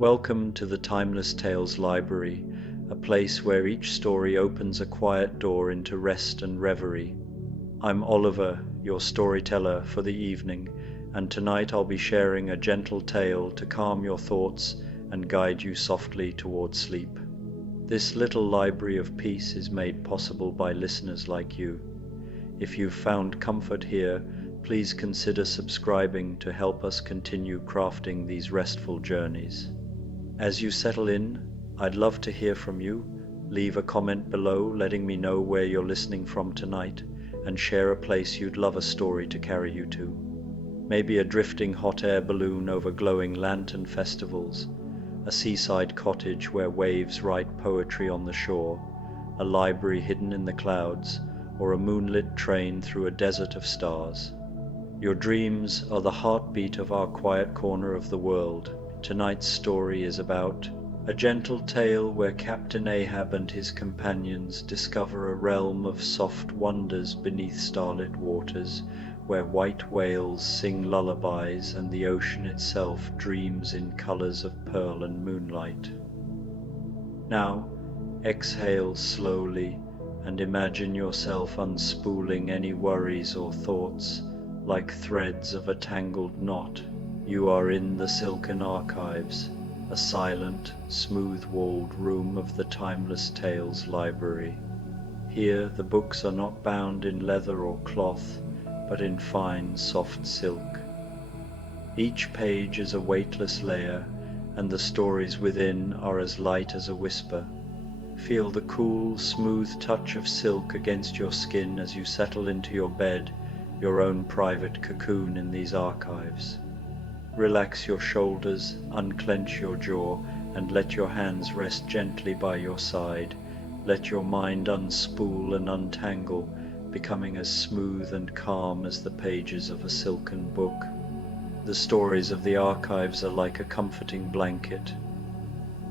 Welcome to the Timeless Tales Library, a place where each story opens a quiet door into rest and reverie. I'm Oliver, your storyteller for the evening, and tonight I'll be sharing a gentle tale to calm your thoughts and guide you softly towards sleep. This little library of peace is made possible by listeners like you. If you've found comfort here, please consider subscribing to help us continue crafting these restful journeys. As you settle in, I'd love to hear from you. Leave a comment below letting me know where you're listening from tonight, and share a place you'd love a story to carry you to. Maybe a drifting hot air balloon over glowing lantern festivals, a seaside cottage where waves write poetry on the shore, a library hidden in the clouds, or a moonlit train through a desert of stars. Your dreams are the heartbeat of our quiet corner of the world. Tonight's story is about a gentle tale where Captain Ahab and his companions discover a realm of soft wonders beneath starlit waters, where white whales sing lullabies and the ocean itself dreams in colors of pearl and moonlight. Now, exhale slowly and imagine yourself unspooling any worries or thoughts like threads of a tangled knot. You are in the silken archives, a silent, smooth-walled room of the Timeless Tales Library. Here the books are not bound in leather or cloth, but in fine, soft silk. Each page is a weightless layer, and the stories within are as light as a whisper. Feel the cool, smooth touch of silk against your skin as you settle into your bed, your own private cocoon in these archives. Relax your shoulders, unclench your jaw, and let your hands rest gently by your side. Let your mind unspool and untangle, becoming as smooth and calm as the pages of a silken book. The stories of the archives are like a comforting blanket.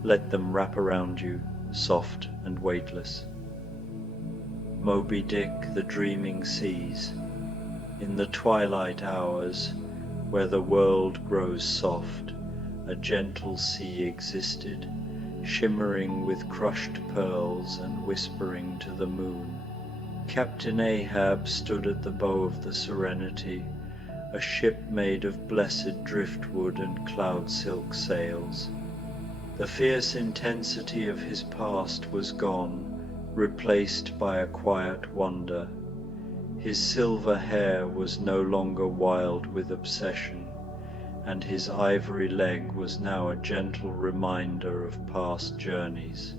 Let them wrap around you, soft and weightless. Moby Dick, the dreaming seas. In the twilight hours, where the world grows soft, a gentle sea existed, shimmering with crushed pearls and whispering to the moon. Captain Ahab stood at the bow of the Serenity, a ship made of blessed driftwood and cloud silk sails. The fierce intensity of his past was gone, replaced by a quiet wonder. His silver hair was no longer wild with obsession, and his ivory leg was now a gentle reminder of past journeys.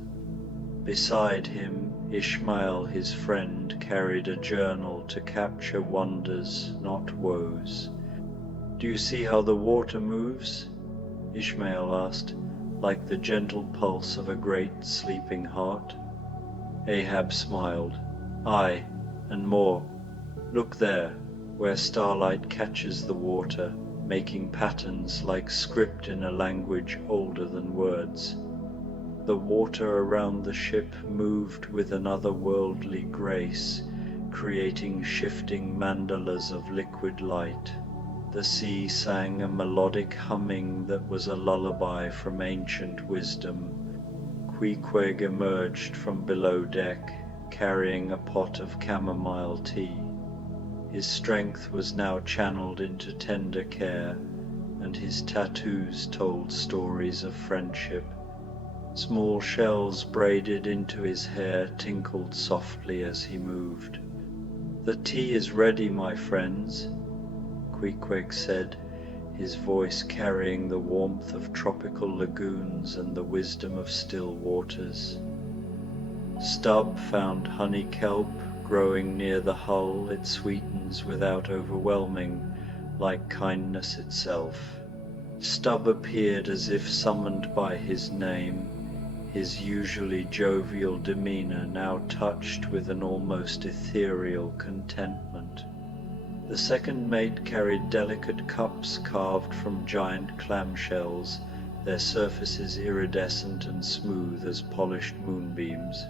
Beside him, Ishmael, his friend, carried a journal to capture wonders, not woes. "Do you see how the water moves?" Ishmael asked, "like the gentle pulse of a great sleeping heart?" Ahab smiled. "Aye, and more. Look there, where starlight catches the water, making patterns like script in a language older than words." The water around the ship moved with an otherworldly grace, creating shifting mandalas of liquid light. The sea sang a melodic humming that was a lullaby from ancient wisdom. Queequeg emerged from below deck, carrying a pot of chamomile tea. His strength was now channeled into tender care, and his tattoos told stories of friendship. Small shells braided into his hair tinkled softly as he moved. "The tea is ready, my friends," Queequeg said, his voice carrying the warmth of tropical lagoons and the wisdom of still waters. Stubb found honey kelp growing near the hull. It sweetens without overwhelming, like kindness itself. Stubb appeared as if summoned by his name, his usually jovial demeanor now touched with an almost ethereal contentment. The second mate carried delicate cups carved from giant clamshells, their surfaces iridescent and smooth as polished moonbeams.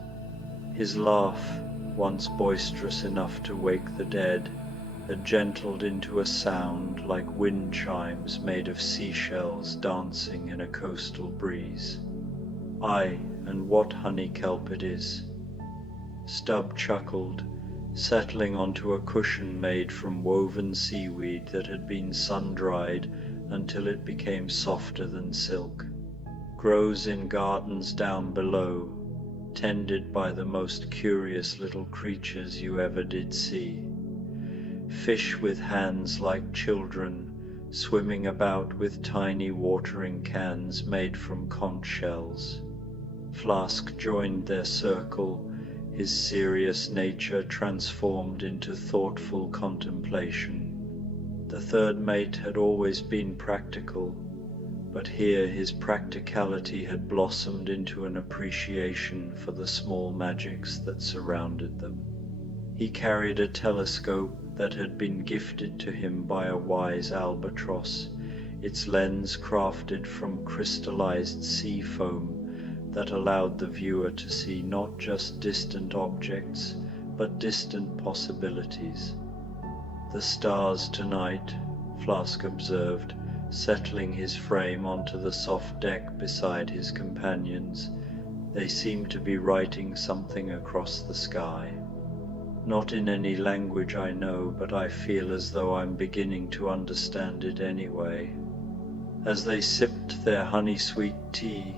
His laugh, once boisterous enough to wake the dead, had gentled into a sound like wind chimes made of seashells dancing in a coastal breeze. Aye, and what honey-kelp it is. Stubb chuckled, settling onto a cushion made from woven seaweed that had been sun-dried until it became softer than silk. Grows in gardens down below, tended by the most curious little creatures you ever did see. Fish with hands like children, swimming about with tiny watering cans made from conch shells. Flask joined their circle, his serious nature transformed into thoughtful contemplation. The third mate had always been practical, but here his practicality had blossomed into an appreciation for the small magics that surrounded them. He carried a telescope that had been gifted to him by a wise albatross, its lens crafted from crystallized sea foam that allowed the viewer to see not just distant objects, but distant possibilities. "The stars tonight," Flask observed, settling his frame onto the soft deck beside his companions. "They seem to be writing something across the sky. Not in any language I know, but I feel as though I'm beginning to understand it anyway." As they sipped their honey-sweet tea,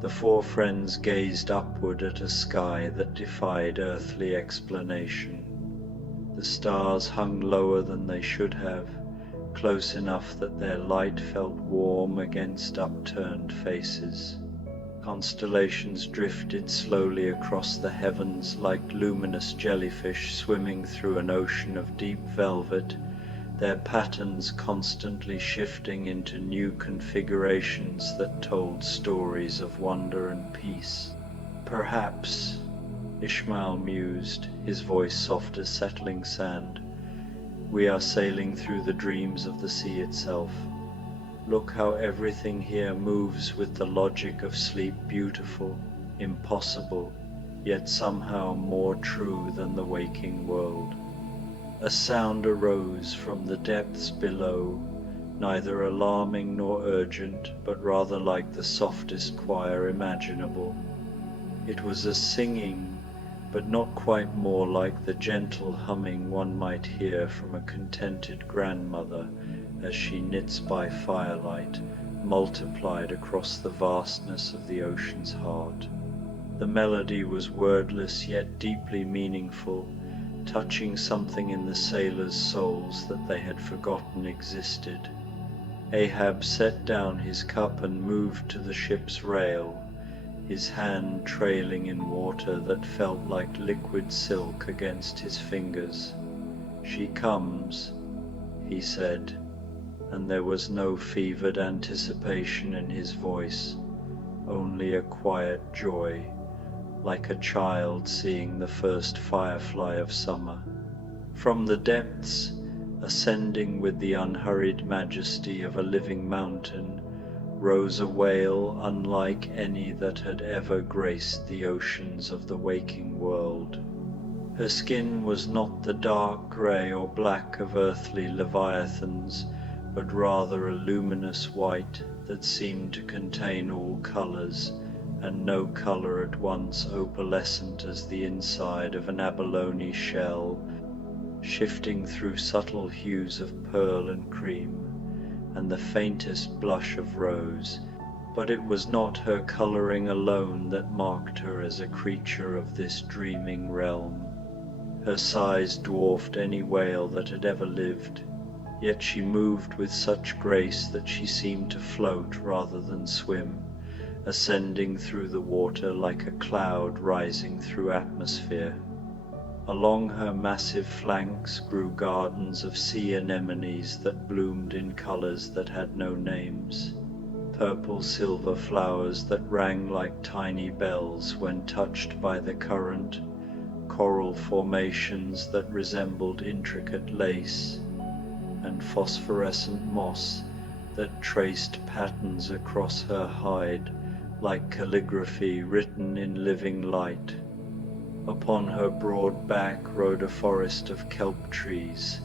the four friends gazed upward at a sky that defied earthly explanation. The stars hung lower than they should have, close enough that their light felt warm against upturned faces. Constellations drifted slowly across the heavens like luminous jellyfish swimming through an ocean of deep velvet, their patterns constantly shifting into new configurations that told stories of wonder and peace. "Perhaps," Ishmael mused, his voice soft as settling sand, "we are sailing through the dreams of the sea itself. Look how everything here moves with the logic of sleep, beautiful, impossible, yet somehow more true than the waking world." A sound arose from the depths below, neither alarming nor urgent, but rather like the softest choir imaginable. It was a singing, but not quite, more like the gentle humming one might hear from a contented grandmother as she knits by firelight, multiplied across the vastness of the ocean's heart. The melody was wordless yet deeply meaningful, touching something in the sailors' souls that they had forgotten existed. Ahab set down his cup and moved to the ship's rail, his hand trailing in water that felt like liquid silk against his fingers. "She comes," he said, and there was no fevered anticipation in his voice, only a quiet joy, like a child seeing the first firefly of summer. From the depths, ascending with the unhurried majesty of a living mountain, rose a wail unlike any that had ever graced the oceans of the waking world. Her skin was not the dark grey or black of earthly leviathans, but rather a luminous white that seemed to contain all colours, and no colour at once opalescent as the inside of an abalone shell, shifting through subtle hues of pearl and cream, and the faintest blush of rose. But it was not her colouring alone that marked her as a creature of this dreaming realm. Her size dwarfed any whale that had ever lived, yet she moved with such grace that she seemed to float rather than swim, ascending through the water like a cloud rising through atmosphere. Along her massive flanks grew gardens of sea anemones that bloomed in colors that had no names, purple silver flowers that rang like tiny bells when touched by the current, coral formations that resembled intricate lace, and phosphorescent moss that traced patterns across her hide like calligraphy written in living light. Upon her broad back rode a forest of kelp trees,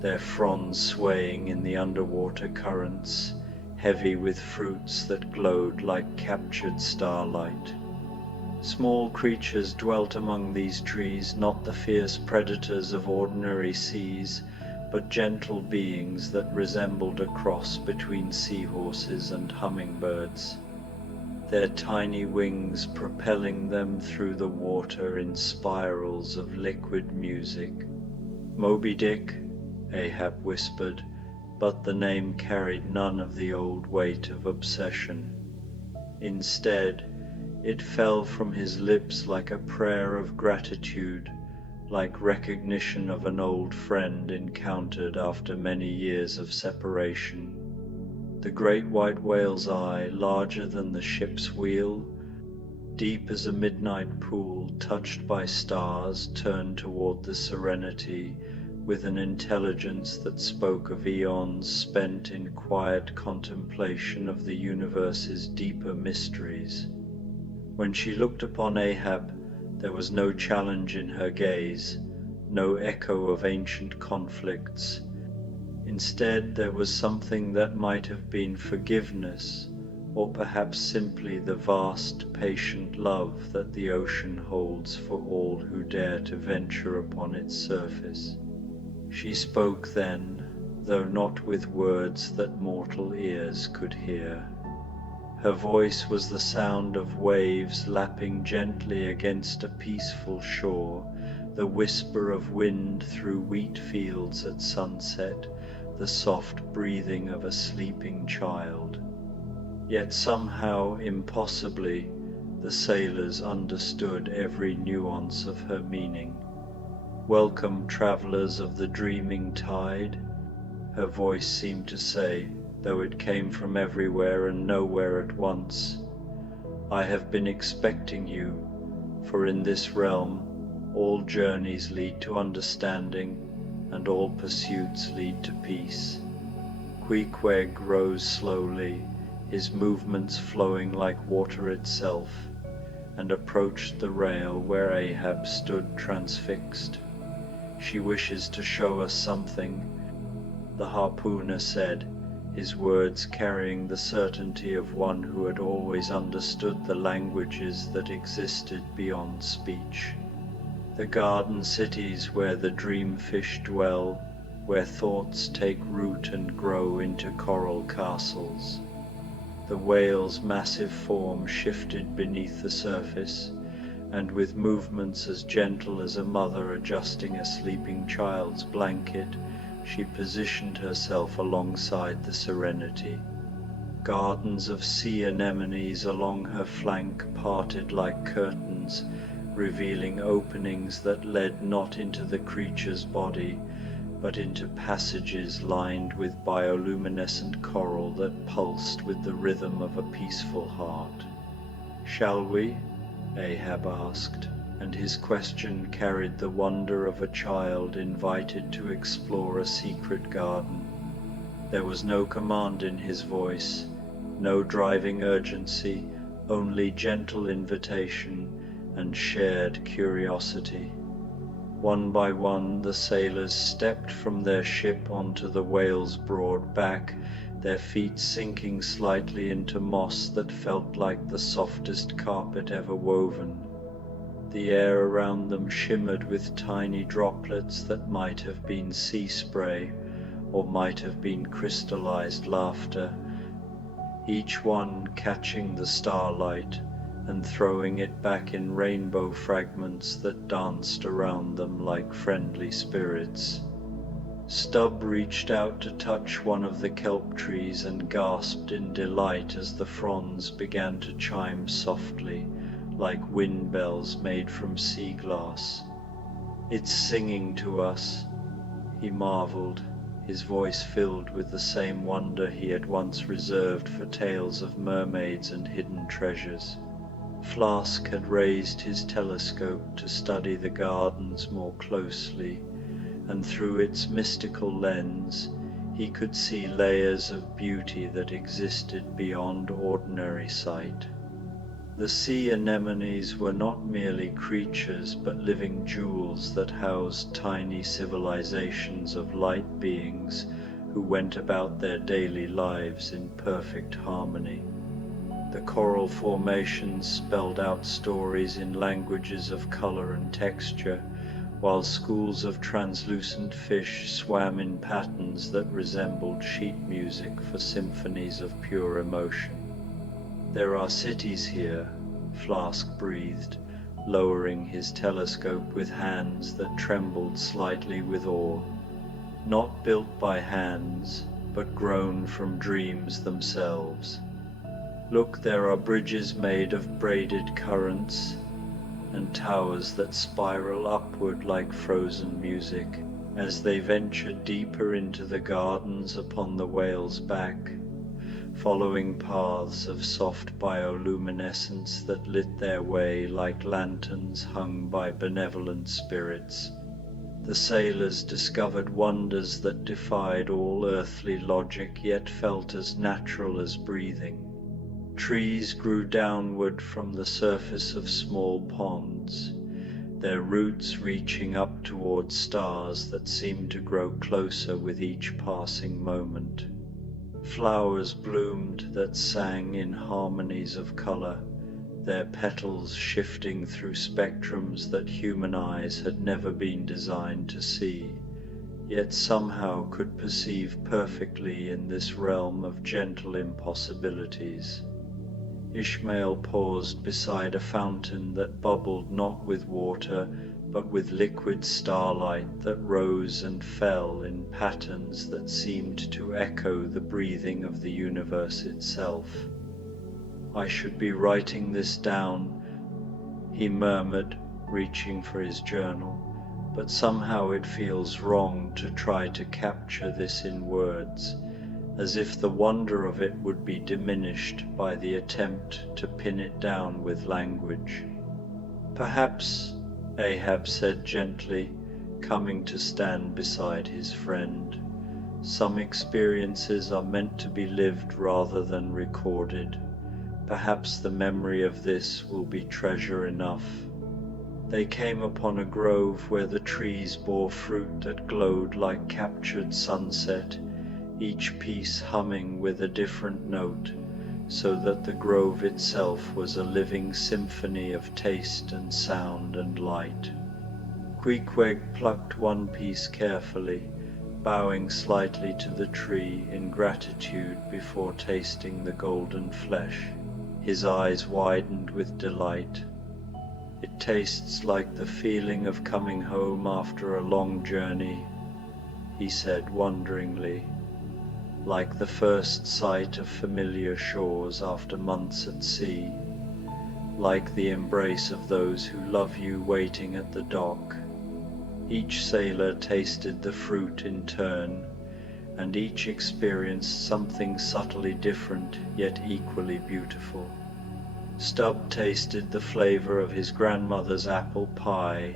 their fronds swaying in the underwater currents, heavy with fruits that glowed like captured starlight. Small creatures dwelt among these trees, not the fierce predators of ordinary seas, but gentle beings that resembled a cross between seahorses and hummingbirds, their tiny wings propelling them through the water in spirals of liquid music. "Moby Dick," Ahab whispered, but the name carried none of the old weight of obsession. Instead, it fell from his lips like a prayer of gratitude, like recognition of an old friend encountered after many years of separation. The great white whale's eye, larger than the ship's wheel, deep as a midnight pool touched by stars, turned toward the Serenity with an intelligence that spoke of eons spent in quiet contemplation of the universe's deeper mysteries. When she looked upon Ahab, there was no challenge in her gaze, no echo of ancient conflicts. Instead, there was something that might have been forgiveness, or perhaps simply the vast, patient love that the ocean holds for all who dare to venture upon its surface. She spoke then, though not with words that mortal ears could hear. Her voice was the sound of waves lapping gently against a peaceful shore, the whisper of wind through wheat fields at sunset, the soft breathing of a sleeping child. Yet somehow, impossibly, the sailors understood every nuance of her meaning. "Welcome, travelers of the dreaming tide," her voice seemed to say, though it came from everywhere and nowhere at once. "I have been expecting you, for in this realm all journeys lead to understanding, and all pursuits lead to peace." Queequeg rose slowly, his movements flowing like water itself, and approached the rail where Ahab stood transfixed. "She wishes to show us something," the harpooner said, his words carrying the certainty of one who had always understood the languages that existed beyond speech. "The garden cities where the dream fish dwell, where thoughts take root and grow into coral castles." The whale's massive form shifted beneath the surface, and with movements as gentle as a mother adjusting a sleeping child's blanket, she positioned herself alongside the Serenity. Gardens of sea anemones along her flank parted like curtains, revealing openings that led not into the creature's body, but into passages lined with bioluminescent coral that pulsed with the rhythm of a peaceful heart. "Shall we?" Ahab asked, and his question carried the wonder of a child invited to explore a secret garden. There was no command in his voice, no driving urgency, only gentle invitation and shared curiosity. One by one, the sailors stepped from their ship onto the whale's broad back, their feet sinking slightly into moss that felt like the softest carpet ever woven. The air around them shimmered with tiny droplets that might have been sea spray, or might have been crystallized laughter, each one catching the starlight and throwing it back in rainbow fragments that danced around them like friendly spirits. Stubb reached out to touch one of the kelp trees and gasped in delight as the fronds began to chime softly, like wind bells made from sea glass. "It's singing to us," he marveled, his voice filled with the same wonder he had once reserved for tales of mermaids and hidden treasures. Flask had raised his telescope to study the gardens more closely, and through its mystical lens he could see layers of beauty that existed beyond ordinary sight. The sea anemones were not merely creatures but living jewels that housed tiny civilizations of light beings who went about their daily lives in perfect harmony. The coral formations spelled out stories in languages of color and texture, while schools of translucent fish swam in patterns that resembled sheet music for symphonies of pure emotion. "There are cities here," Flask breathed, lowering his telescope with hands that trembled slightly with awe. "Not built by hands, but grown from dreams themselves. Look, there are bridges made of braided currents, and towers that spiral upward like frozen music, as they venture deeper into the gardens upon the whale's back, following paths of soft bioluminescence that lit their way like lanterns hung by benevolent spirits. The sailors discovered wonders that defied all earthly logic, yet felt as natural as breathing. Trees grew downward from the surface of small ponds, their roots reaching up toward stars that seemed to grow closer with each passing moment. Flowers bloomed that sang in harmonies of color, their petals shifting through spectrums that human eyes had never been designed to see, yet somehow could perceive perfectly in this realm of gentle impossibilities. Ishmael paused beside a fountain that bubbled not with water, but with liquid starlight that rose and fell in patterns that seemed to echo the breathing of the universe itself. "I should be writing this down," he murmured, reaching for his journal, "but somehow it feels wrong to try to capture this in words, as if the wonder of it would be diminished by the attempt to pin it down with language." "Perhaps," Ahab said gently, coming to stand beside his friend, "some experiences are meant to be lived rather than recorded. Perhaps the memory of this will be treasure enough." They came upon a grove where the trees bore fruit that glowed like captured sunset, each piece humming with a different note, so that the grove itself was a living symphony of taste and sound and light. Queequeg plucked one piece carefully, bowing slightly to the tree in gratitude before tasting the golden flesh. His eyes widened with delight. "It tastes like the feeling of coming home after a long journey," he said wonderingly, "like the first sight of familiar shores after months at sea, like the embrace of those who love you waiting at the dock." Each sailor tasted the fruit in turn, and each experienced something subtly different yet equally beautiful. Stubb tasted the flavor of his grandmother's apple pie,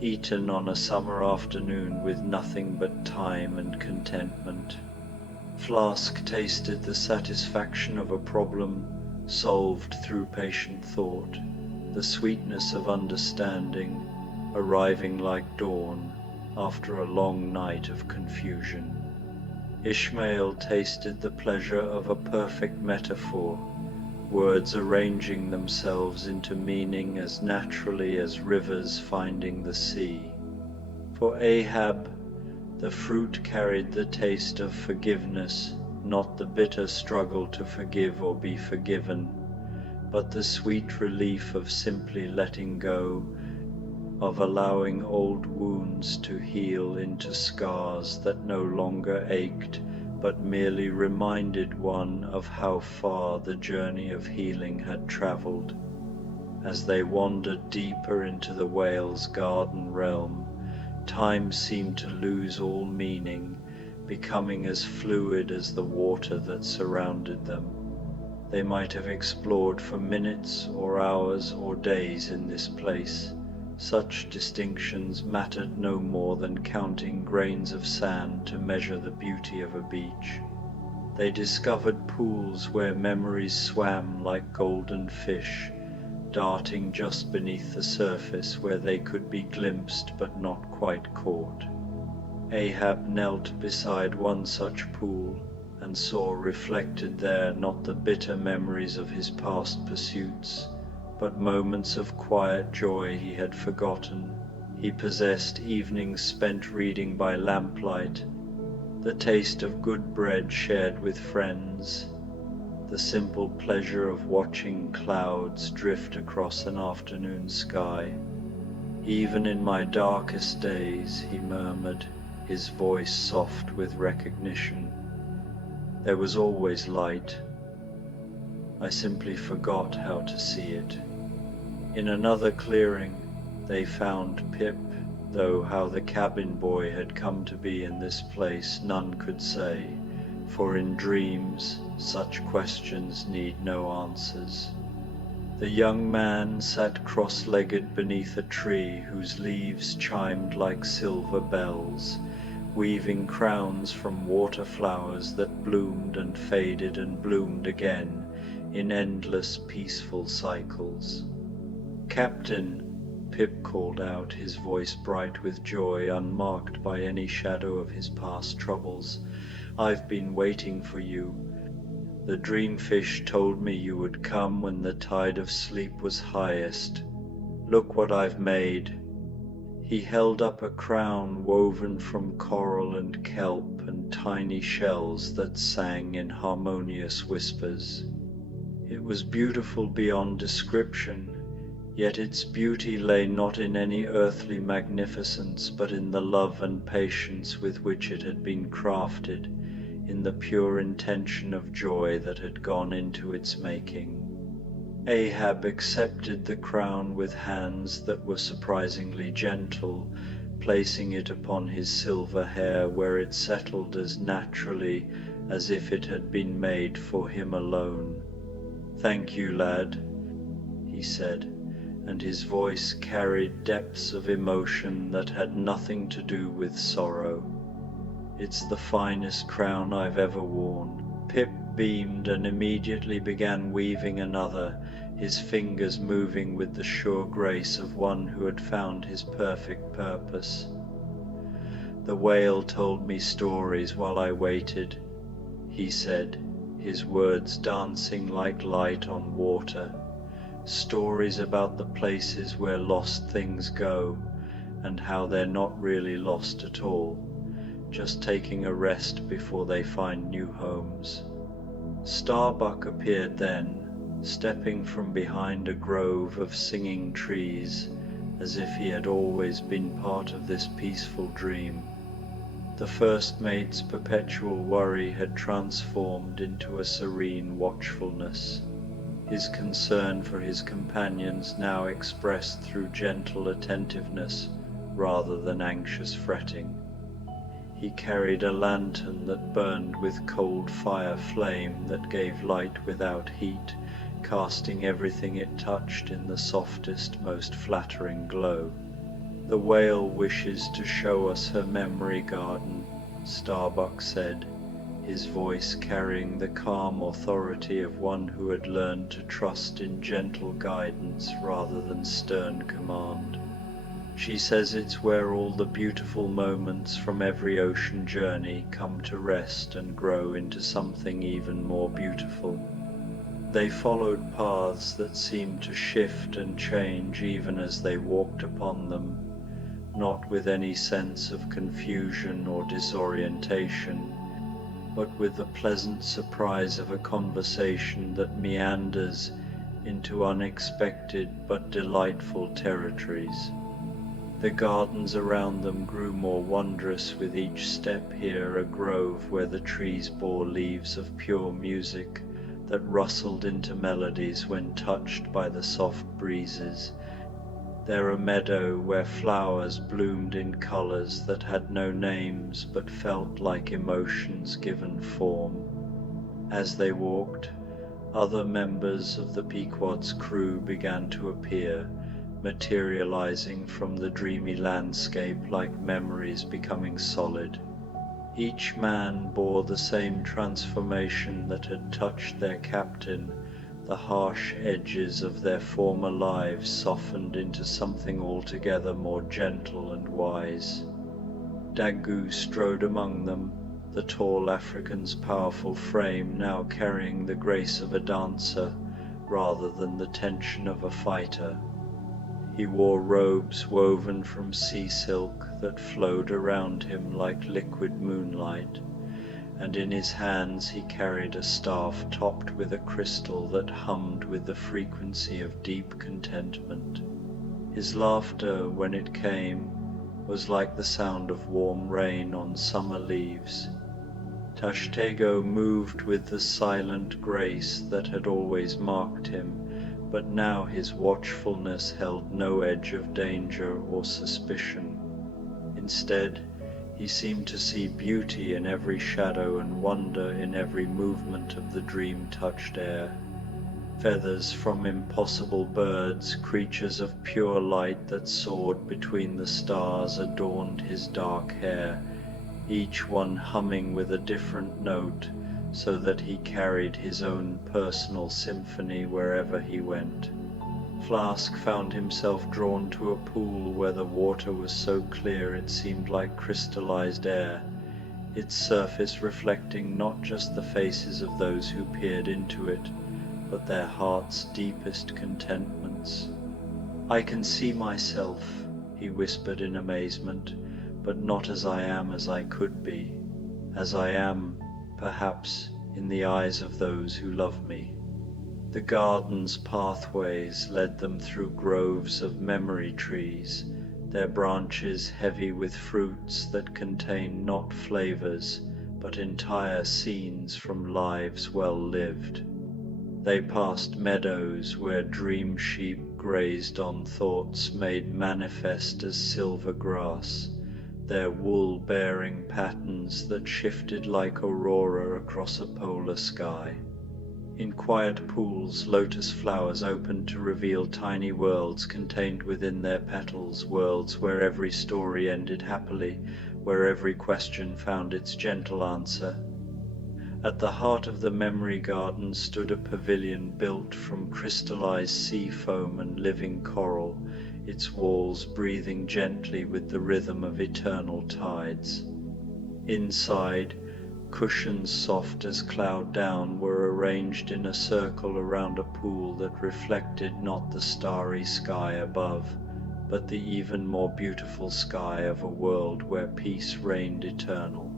eaten on a summer afternoon with nothing but time and contentment. Flask tasted the satisfaction of a problem solved through patient thought, the sweetness of understanding, arriving like dawn after a long night of confusion. Ishmael tasted the pleasure of a perfect metaphor, words arranging themselves into meaning as naturally as rivers finding the sea. For Ahab, the fruit carried the taste of forgiveness, not the bitter struggle to forgive or be forgiven, but the sweet relief of simply letting go, of allowing old wounds to heal into scars that no longer ached, but merely reminded one of how far the journey of healing had traveled. As they wandered deeper into the whale's garden realm, time seemed to lose all meaning, becoming as fluid as the water that surrounded them. They might have explored for minutes or hours or days in this place. Such distinctions mattered no more than counting grains of sand to measure the beauty of a beach. They discovered pools where memories swam like golden fish, darting just beneath the surface where they could be glimpsed but not quite caught. Ahab knelt beside one such pool and saw reflected there not the bitter memories of his past pursuits, but moments of quiet joy he had forgotten. He possessed evenings spent reading by lamplight, the taste of good bread shared with friends, the simple pleasure of watching clouds drift across an afternoon sky. Even in my darkest days, he murmured, his voice soft with recognition, there was always light. I simply forgot how to see it. In another clearing, they found Pip, though how the cabin boy had come to be in this place none could say, for in dreams such questions need no answers. The young man sat cross-legged beneath a tree whose leaves chimed like silver bells, weaving crowns from water flowers that bloomed and faded and bloomed again in endless peaceful cycles. "Captain," Pip called out, his voice bright with joy unmarked by any shadow of his past troubles, "I've been waiting for you. The dreamfish told me you would come when the tide of sleep was highest. Look what I've made." He held up a crown woven from coral and kelp and tiny shells that sang in harmonious whispers. It was beautiful beyond description, yet its beauty lay not in any earthly magnificence, but in the love and patience with which it had been crafted, in the pure intention of joy that had gone into its making. Ahab accepted the crown with hands that were surprisingly gentle, placing it upon his silver hair where it settled as naturally as if it had been made for him alone. "Thank you, lad," he said, and his voice carried depths of emotion that had nothing to do with sorrow. "It's the finest crown I've ever worn." Pip beamed and immediately began weaving another, his fingers moving with the sure grace of one who had found his perfect purpose. "The whale told me stories while I waited," he said, his words dancing like light on water. "Stories about the places where lost things go, and how they're not really lost at all, just taking a rest before they find new homes." Starbuck appeared then, stepping from behind a grove of singing trees, as if he had always been part of this peaceful dream. The first mate's perpetual worry had transformed into a serene watchfulness, his concern for his companions now expressed through gentle attentiveness rather than anxious fretting. He carried a lantern that burned with cold fire flame that gave light without heat, casting everything it touched in the softest, most flattering glow. "The whale wishes to show us her memory garden," Starbuck said, his voice carrying the calm authority of one who had learned to trust in gentle guidance rather than stern command. "She says it's where all the beautiful moments from every ocean journey come to rest and grow into something even more beautiful." They followed paths that seemed to shift and change even as they walked upon them, not with any sense of confusion or disorientation, but with the pleasant surprise of a conversation that meanders into unexpected but delightful territories. The gardens around them grew more wondrous with each step, here a grove where the trees bore leaves of pure music that rustled into melodies when touched by the soft breezes. There a meadow where flowers bloomed in colors that had no names but felt like emotions given form. As they walked, other members of the Pequod's crew began to appear, materializing from the dreamy landscape like memories becoming solid. Each man bore the same transformation that had touched their captain, the harsh edges of their former lives softened into something altogether more gentle and wise. Daggoo strode among them, the tall African's powerful frame now carrying the grace of a dancer rather than the tension of a fighter. He wore robes woven from sea silk that flowed around him like liquid moonlight, and in his hands he carried a staff topped with a crystal that hummed with the frequency of deep contentment. His laughter, when it came, was like the sound of warm rain on summer leaves. Tashtego moved with the silent grace that had always marked him, but now his watchfulness held no edge of danger or suspicion. Instead, he seemed to see beauty in every shadow and wonder in every movement of the dream-touched air. Feathers from impossible birds, creatures of pure light that soared between the stars, adorned his dark hair, each one humming with a different note, so that he carried his own personal symphony wherever he went. Flask found himself drawn to a pool where the water was so clear it seemed like crystallized air, its surface reflecting not just the faces of those who peered into it, but their hearts' deepest contentments. "I can see myself," he whispered in amazement, "but not as I am, as I could be, as I am, perhaps, in the eyes of those who love me." The garden's pathways led them through groves of memory trees, their branches heavy with fruits that contained not flavors, but entire scenes from lives well lived. They passed meadows where dream sheep grazed on thoughts made manifest as silver grass, their wool bearing patterns that shifted like aurora across a polar sky. In quiet pools, lotus flowers opened to reveal tiny worlds contained within their petals, worlds where every story ended happily, where every question found its gentle answer. At the heart of the memory garden stood a pavilion built from crystallized sea foam and living coral, its walls breathing gently with the rhythm of eternal tides. Inside, cushions soft as cloud down were arranged in a circle around a pool that reflected not the starry sky above, but the even more beautiful sky of a world where peace reigned eternal.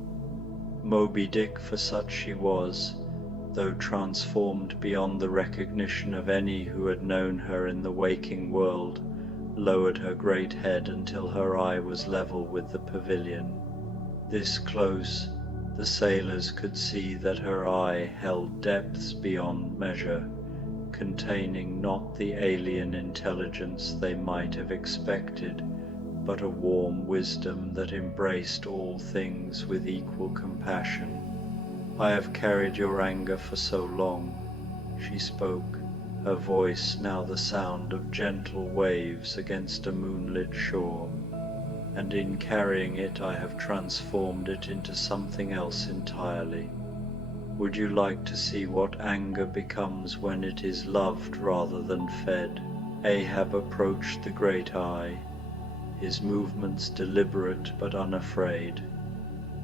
Moby Dick, for such she was, though transformed beyond the recognition of any who had known her in the waking world, lowered her great head until her eye was level with the pavilion. This close, the sailors could see that her eye held depths beyond measure, containing not the alien intelligence they might have expected, but a warm wisdom that embraced all things with equal compassion. "I have carried your anger for so long," she spoke, her voice now the sound of gentle waves against a moonlit shore. "And in carrying it I have transformed it into something else entirely. Would you like to see what anger becomes when it is loved rather than fed?" Ahab approached the great eye, his movements deliberate but unafraid.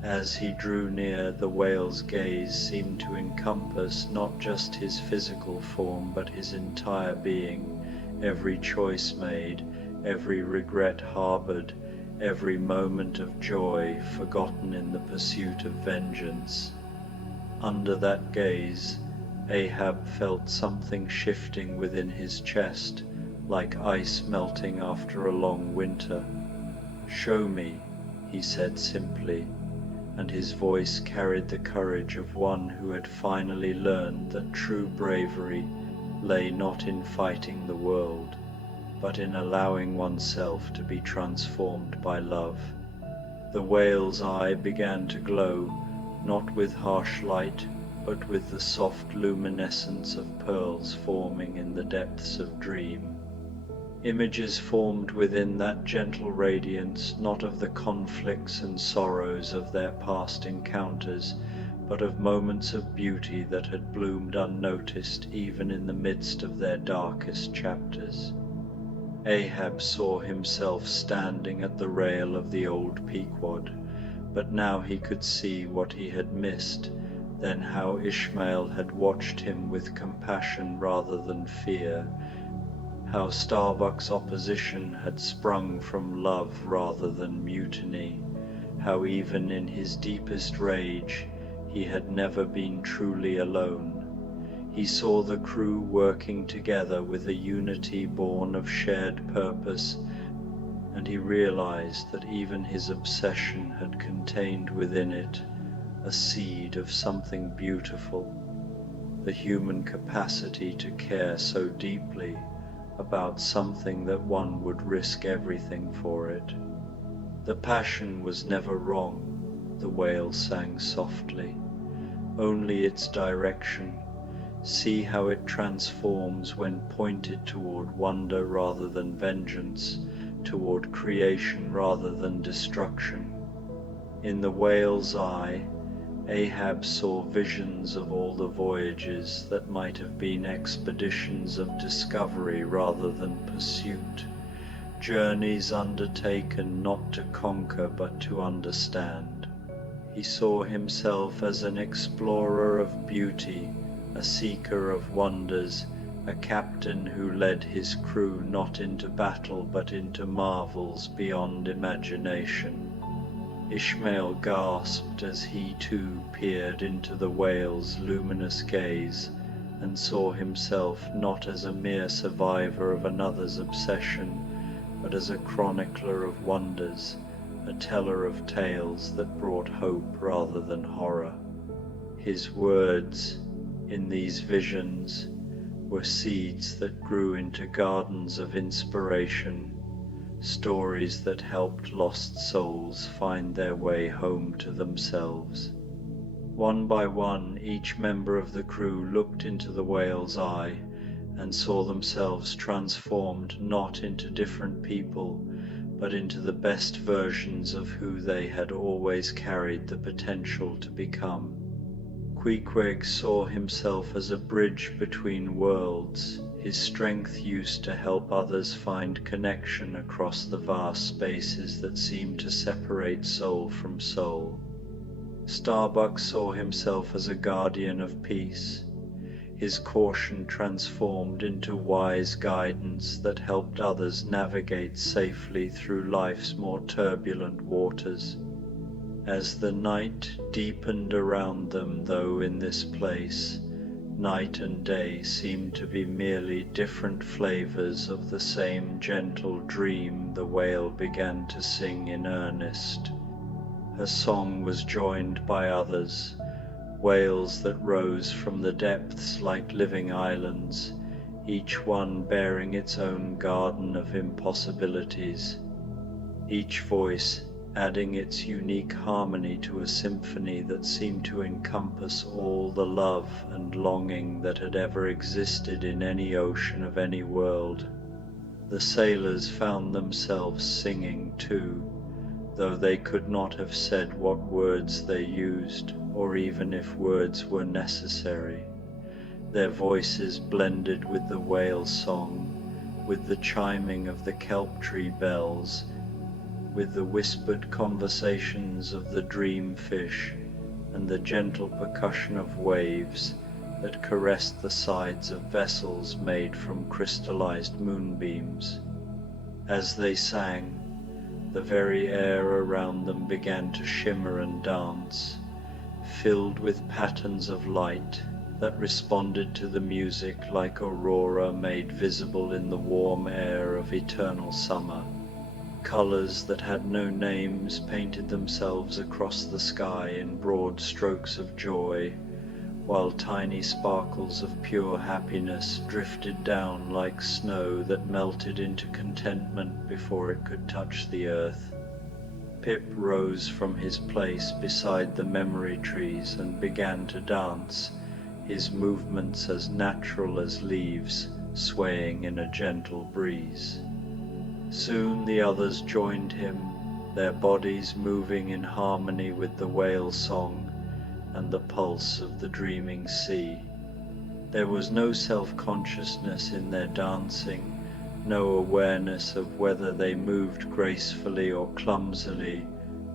As he drew near, the whale's gaze seemed to encompass not just his physical form but his entire being, every choice made, every regret harbored, every moment of joy forgotten in the pursuit of vengeance. Under that gaze, Ahab felt something shifting within his chest, like ice melting after a long winter. "Show me," he said simply, and his voice carried the courage of one who had finally learned that true bravery lay not in fighting the world, but in allowing oneself to be transformed by love. The whale's eye began to glow, not with harsh light, but with the soft luminescence of pearls forming in the depths of dream. Images formed within that gentle radiance, not of the conflicts and sorrows of their past encounters, but of moments of beauty that had bloomed unnoticed even in the midst of their darkest chapters. Ahab saw himself standing at the rail of the old Pequod, but now he could see what he had missed, then how Ishmael had watched him with compassion rather than fear, how Starbuck's opposition had sprung from love rather than mutiny, how even in his deepest rage he had never been truly alone. He saw the crew working together with a unity born of shared purpose, and he realized that even his obsession had contained within it a seed of something beautiful, the human capacity to care so deeply about something that one would risk everything for it. The passion was never wrong, the whale sang softly, only its direction. See how it transforms when pointed toward wonder rather than vengeance, toward creation rather than destruction. In the whale's eye, Ahab saw visions of all the voyages that might have been expeditions of discovery rather than pursuit, journeys undertaken not to conquer but to understand. He saw himself as an explorer of beauty, a seeker of wonders, a captain who led his crew not into battle but into marvels beyond imagination. Ishmael gasped as he too peered into the whale's luminous gaze and saw himself not as a mere survivor of another's obsession, but as a chronicler of wonders, a teller of tales that brought hope rather than horror. His words, in these visions, were seeds that grew into gardens of inspiration, stories that helped lost souls find their way home to themselves. One by one, each member of the crew looked into the whale's eye and saw themselves transformed not into different people, but into the best versions of who they had always carried the potential to become. Queequeg saw himself as a bridge between worlds, his strength used to help others find connection across the vast spaces that seemed to separate soul from soul. Starbuck saw himself as a guardian of peace, his caution transformed into wise guidance that helped others navigate safely through life's more turbulent waters. As the night deepened around them, though in this place, night and day seemed to be merely different flavors of the same gentle dream, the whale began to sing in earnest. Her song was joined by others, whales that rose from the depths like living islands, each one bearing its own garden of impossibilities, each voice adding its unique harmony to a symphony that seemed to encompass all the love and longing that had ever existed in any ocean of any world. The sailors found themselves singing too, though they could not have said what words they used, or even if words were necessary. Their voices blended with the whale song, with the chiming of the kelp tree bells, with the whispered conversations of the dream fish and the gentle percussion of waves that caressed the sides of vessels made from crystallized moonbeams. As they sang, the very air around them began to shimmer and dance, filled with patterns of light that responded to the music like aurora made visible in the warm air of eternal summer. Colors that had no names painted themselves across the sky in broad strokes of joy, while tiny sparkles of pure happiness drifted down like snow that melted into contentment before it could touch the earth. Pip rose from his place beside the memory trees and began to dance, his movements as natural as leaves swaying in a gentle breeze. Soon the others joined him, their bodies moving in harmony with the whale song, and the pulse of the dreaming sea. There was no self-consciousness in their dancing, no awareness of whether they moved gracefully or clumsily,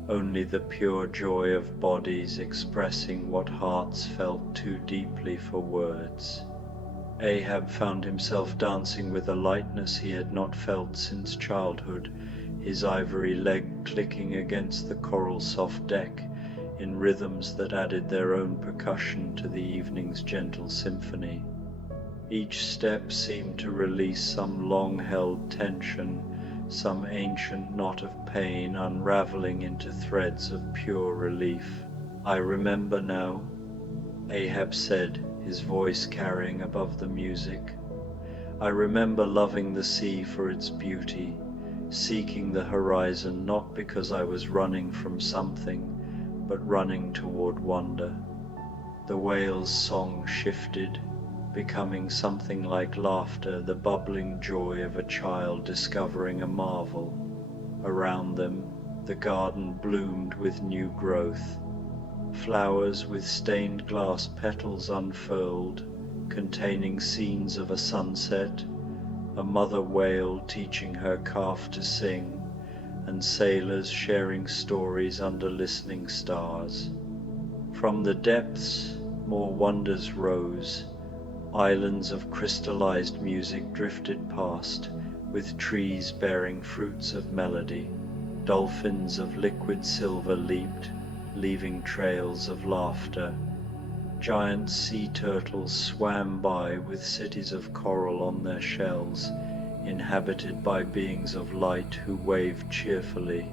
only the pure joy of bodies expressing what hearts felt too deeply for words. Ahab found himself dancing with a lightness he had not felt since childhood, his ivory leg clicking against the coral soft deck in rhythms that added their own percussion to the evening's gentle symphony. Each step seemed to release some long-held tension, some ancient knot of pain unraveling into threads of pure relief. "I remember now," Ahab said, his voice carrying above the music. "I remember loving the sea for its beauty, seeking the horizon not because I was running from something, but running toward wonder." The whale's song shifted, becoming something like laughter, the bubbling joy of a child discovering a marvel. Around them, the garden bloomed with new growth. Flowers with stained glass petals unfurled, containing scenes of a sunset, a mother whale teaching her calf to sing, and sailors sharing stories under listening stars. From the depths, more wonders rose. Islands of crystallized music drifted past, with trees bearing fruits of melody. Dolphins of liquid silver leaped, leaving trails of laughter. Giant sea turtles swam by with cities of coral on their shells, inhabited by beings of light who waved cheerfully.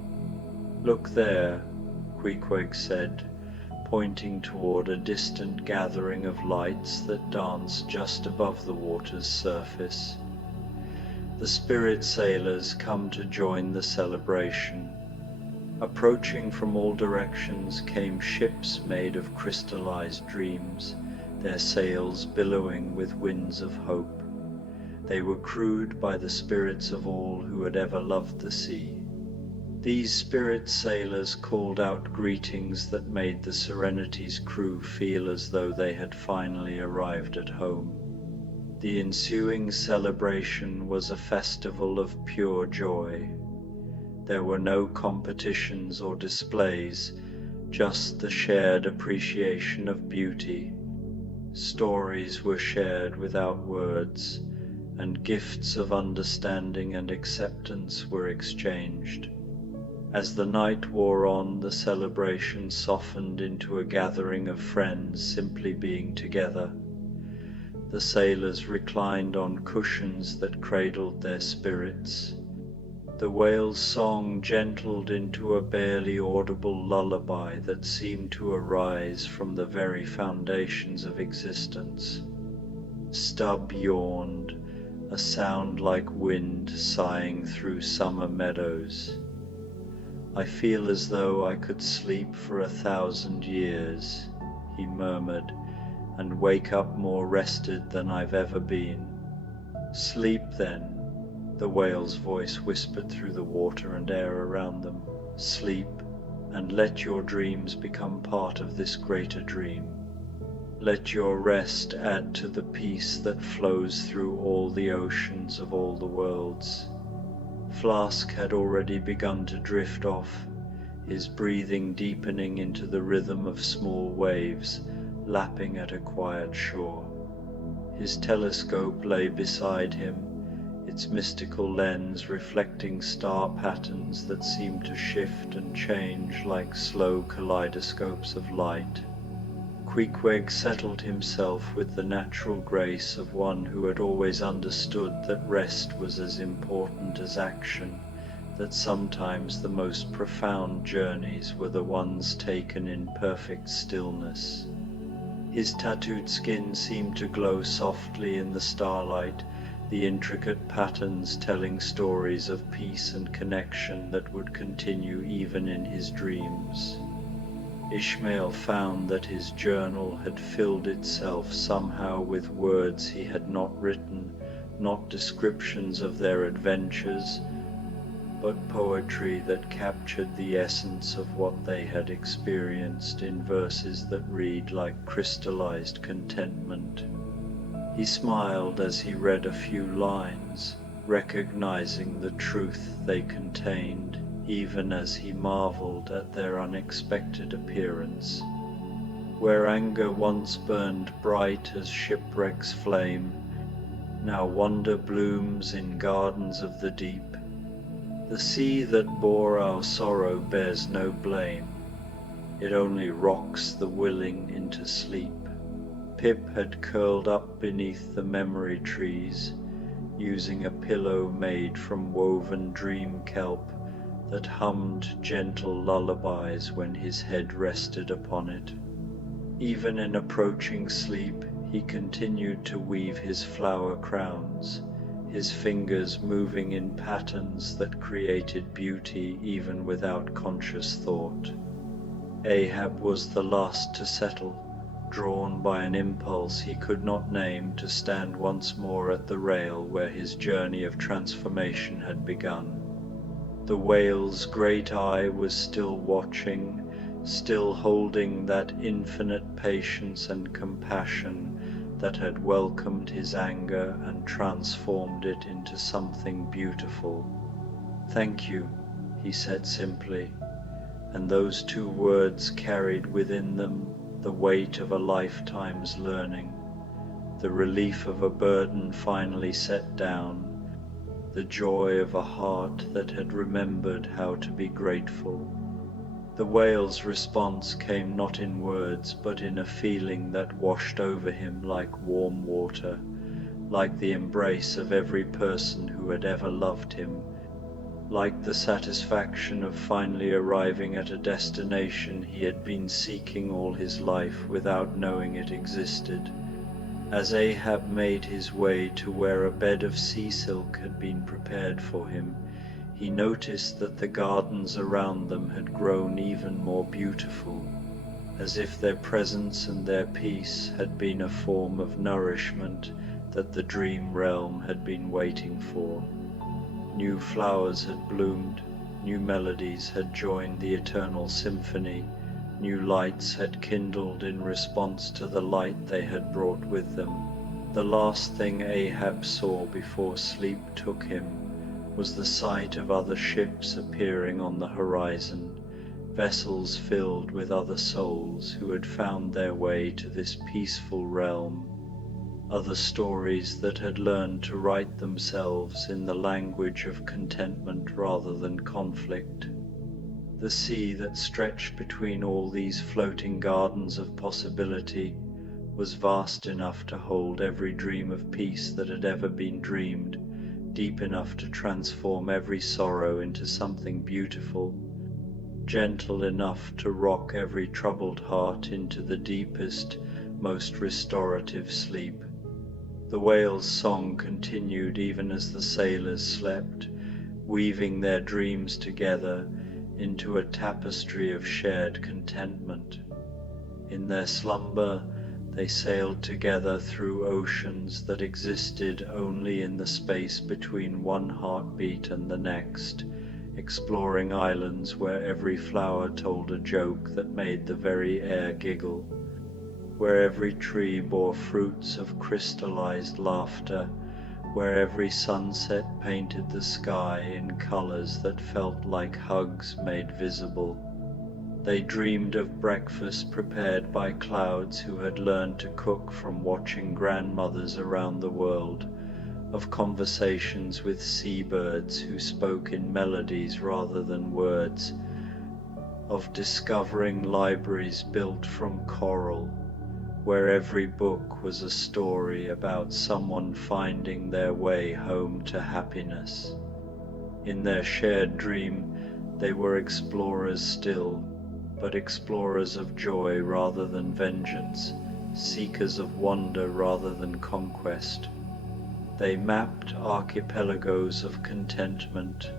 "Look there," Queequeg said, pointing toward a distant gathering of lights that danced just above the water's surface. "The spirit sailors come to join the celebration." Approaching from all directions came ships made of crystallized dreams, their sails billowing with winds of hope. They were crewed by the spirits of all who had ever loved the sea. These spirit sailors called out greetings that made the Serenity's crew feel as though they had finally arrived at home. The ensuing celebration was a festival of pure joy. There were no competitions or displays, just the shared appreciation of beauty. Stories were shared without words, and gifts of understanding and acceptance were exchanged. As the night wore on, the celebration softened into a gathering of friends simply being together. The sailors reclined on cushions that cradled their spirits. The whale's song gentled into a barely audible lullaby that seemed to arise from the very foundations of existence. Stubb yawned, a sound like wind sighing through summer meadows. "I feel as though I could sleep for 1,000 years," he murmured, "and wake up more rested than I've ever been." "Sleep then," the whale's voice whispered through the water and air around them. "Sleep, and let your dreams become part of this greater dream. Let your rest add to the peace that flows through all the oceans of all the worlds." Flask had already begun to drift off, his breathing deepening into the rhythm of small waves lapping at a quiet shore. His telescope lay beside him, its mystical lens reflecting star patterns that seemed to shift and change like slow kaleidoscopes of light. Queequeg settled himself with the natural grace of one who had always understood that rest was as important as action, that sometimes the most profound journeys were the ones taken in perfect stillness. His tattooed skin seemed to glow softly in the starlight, the intricate patterns telling stories of peace and connection that would continue even in his dreams. Ishmael found that his journal had filled itself somehow with words he had not written, not descriptions of their adventures, but poetry that captured the essence of what they had experienced in verses that read like crystallized contentment. He smiled as he read a few lines, recognizing the truth they contained, even as he marveled at their unexpected appearance. Where anger once burned bright as shipwreck's flame, now wonder blooms in gardens of the deep. The sea that bore our sorrow bears no blame, it only rocks the willing into sleep. Pip had curled up beneath the memory trees, using a pillow made from woven dream kelp that hummed gentle lullabies when his head rested upon it. Even in approaching sleep, he continued to weave his flower crowns, his fingers moving in patterns that created beauty even without conscious thought. Ahab was the last to settle, drawn by an impulse he could not name to stand once more at the rail where his journey of transformation had begun. The whale's great eye was still watching, still holding that infinite patience and compassion that had welcomed his anger and transformed it into something beautiful. "Thank you," he said simply, and those two words carried within them the weight of a lifetime's learning, the relief of a burden finally set down, the joy of a heart that had remembered how to be grateful. The whale's response came not in words, but in a feeling that washed over him like warm water, like the embrace of every person who had ever loved him, like the satisfaction of finally arriving at a destination he had been seeking all his life without knowing it existed. As Ahab made his way to where a bed of sea silk had been prepared for him, he noticed that the gardens around them had grown even more beautiful, as if their presence and their peace had been a form of nourishment that the dream realm had been waiting for. New flowers had bloomed, new melodies had joined the eternal symphony, new lights had kindled in response to the light they had brought with them. The last thing Ahab saw before sleep took him was the sight of other ships appearing on the horizon, vessels filled with other souls who had found their way to this peaceful realm, other stories that had learned to write themselves in the language of contentment rather than conflict. The sea that stretched between all these floating gardens of possibility was vast enough to hold every dream of peace that had ever been dreamed, deep enough to transform every sorrow into something beautiful, gentle enough to rock every troubled heart into the deepest, most restorative sleep. The whale's song continued even as the sailors slept, weaving their dreams together into a tapestry of shared contentment. In their slumber, they sailed together through oceans that existed only in the space between one heartbeat and the next, exploring islands where every flower told a joke that made the very air giggle, where every tree bore fruits of crystallized laughter, where every sunset painted the sky in colors that felt like hugs made visible. They dreamed of breakfast prepared by clouds who had learned to cook from watching grandmothers around the world, of conversations with seabirds who spoke in melodies rather than words, of discovering libraries built from coral, where every book was a story about someone finding their way home to happiness. In their shared dream, they were explorers still, but explorers of joy rather than vengeance, seekers of wonder rather than conquest. They mapped archipelagos of contentment,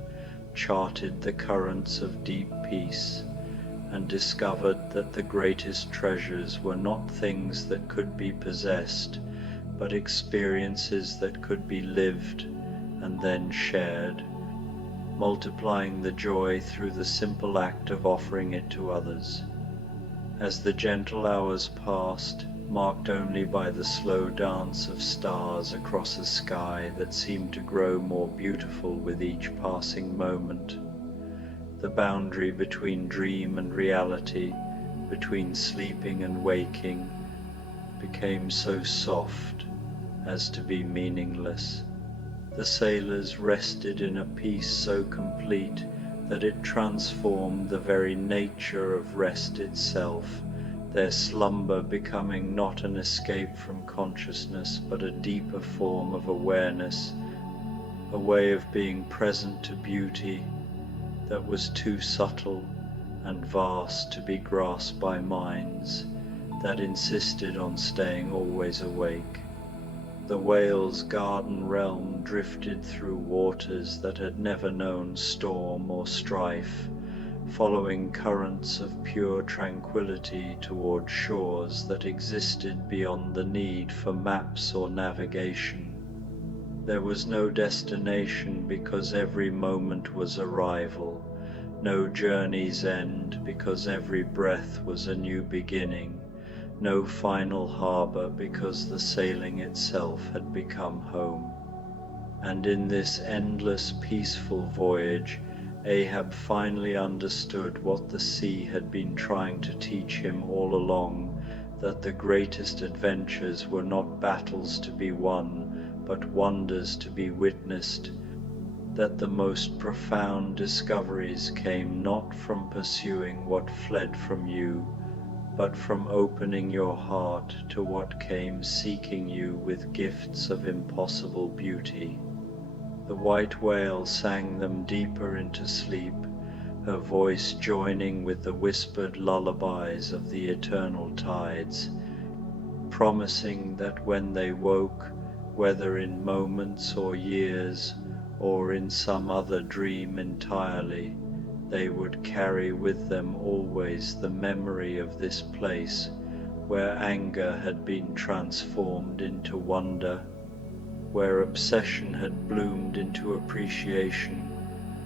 charted the currents of deep peace, and discovered that the greatest treasures were not things that could be possessed, but experiences that could be lived and then shared. multiplying the joy through the simple act of offering it to others. As the gentle hours passed, marked only by the slow dance of stars across a sky that seemed to grow more beautiful with each passing moment, the boundary between dream and reality, between sleeping and waking, became so soft as to be meaningless. The sailors rested in a peace so complete that it transformed the very nature of rest itself, their slumber becoming not an escape from consciousness but a deeper form of awareness, a way of being present to beauty that was too subtle and vast to be grasped by minds that insisted on staying always awake. The whale's garden realm drifted through waters that had never known storm or strife, following currents of pure tranquility toward shores that existed beyond the need for maps or navigation. There was no destination because every moment was arrival, no journey's end because every breath was a new beginning, no final harbor because the sailing itself had become home. And in this endless, peaceful voyage, Ahab finally understood what the sea had been trying to teach him all along, that the greatest adventures were not battles to be won, but wonders to be witnessed, that the most profound discoveries came not from pursuing what fled from you, but from opening your heart to what came seeking you with gifts of impossible beauty. The white whale sang them deeper into sleep, her voice joining with the whispered lullabies of the eternal tides, promising that when they woke, whether in moments or years, or in some other dream entirely, they would carry with them always the memory of this place where anger had been transformed into wonder, where obsession had bloomed into appreciation,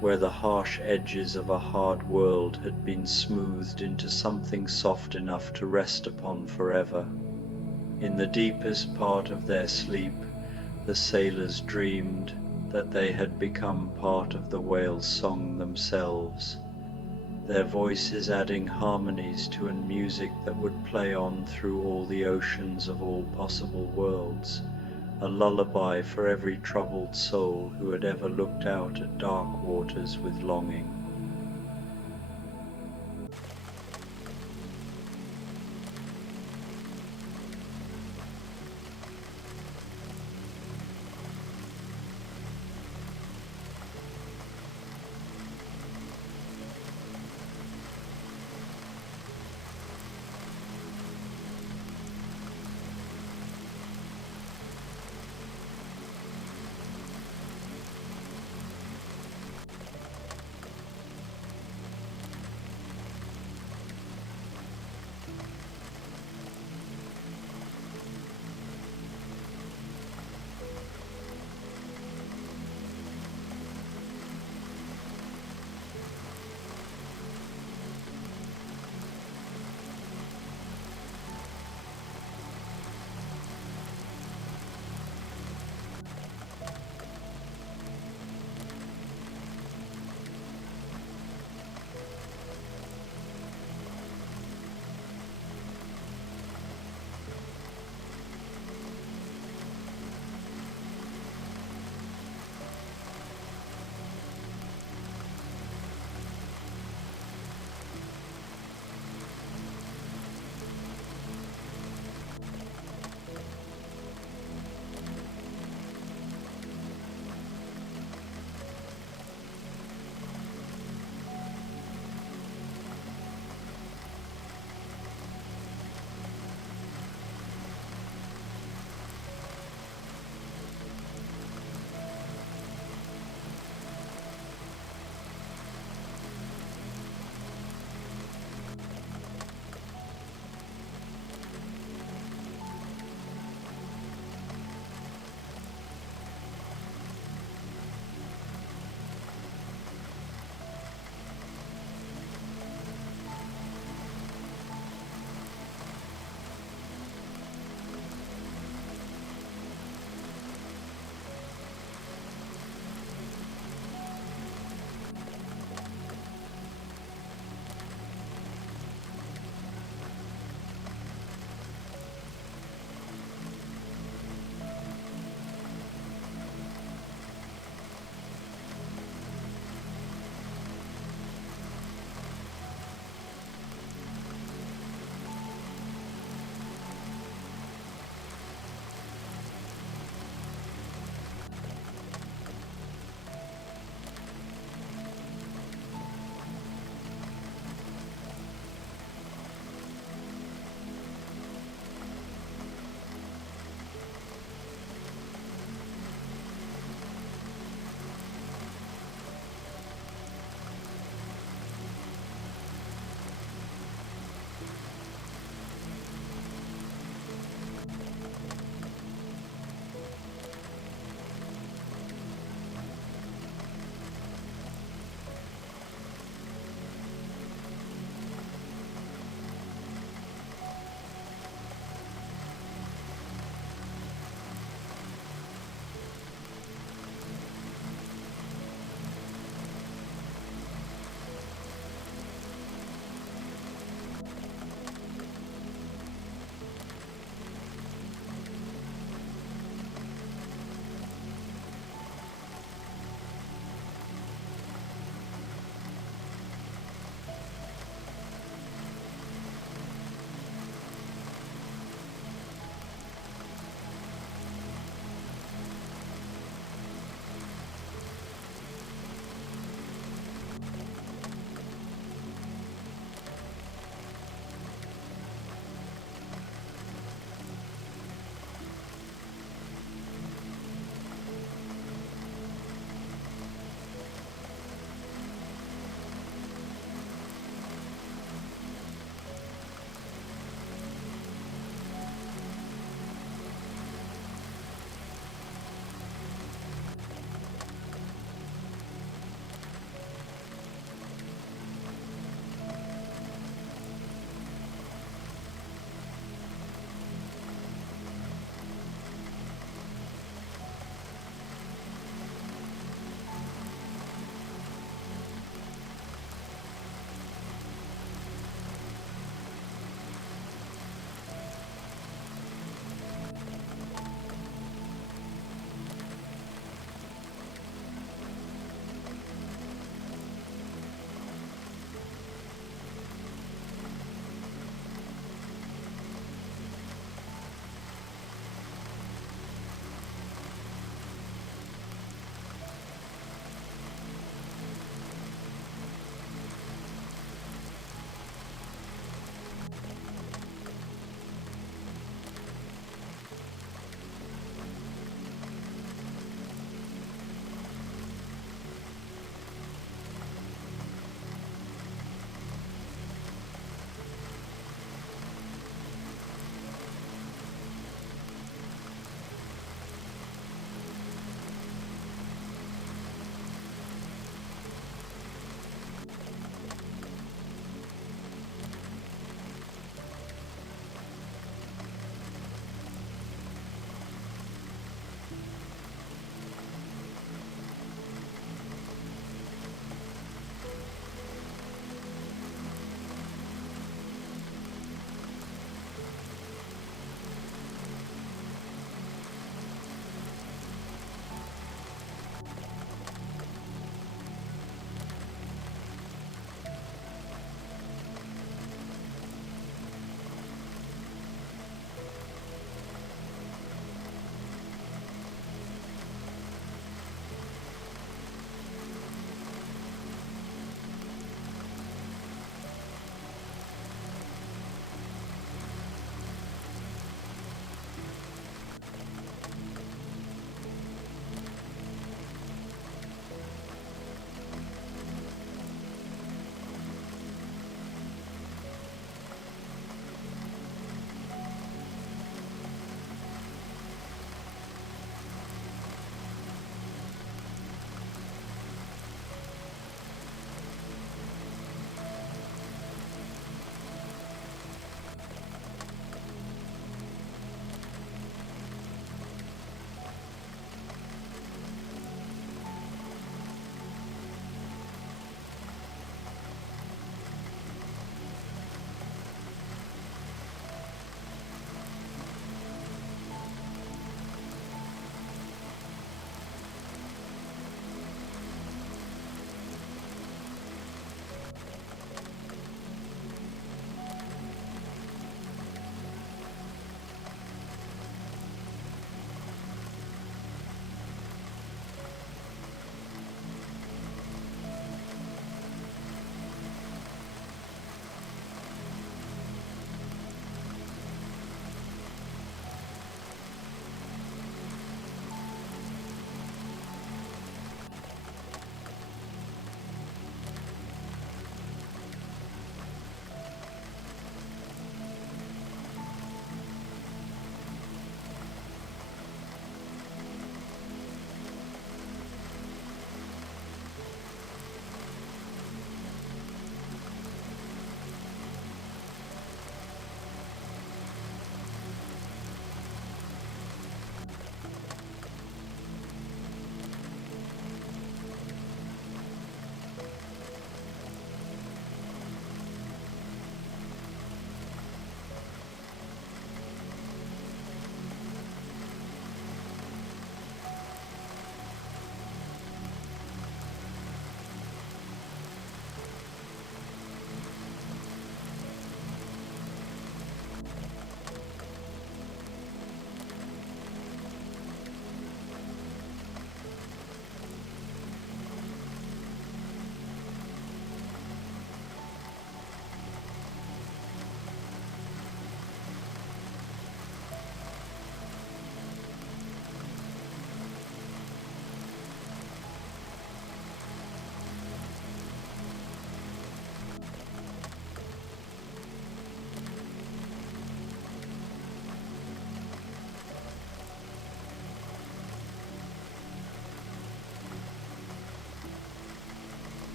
where the harsh edges of a hard world had been smoothed into something soft enough to rest upon forever. In the deepest part of their sleep, the sailors dreamed that they had become part of the whale's song themselves, their voices adding harmonies to a music that would play on through all the oceans of all possible worlds, a lullaby for every troubled soul who had ever looked out at dark waters with longing.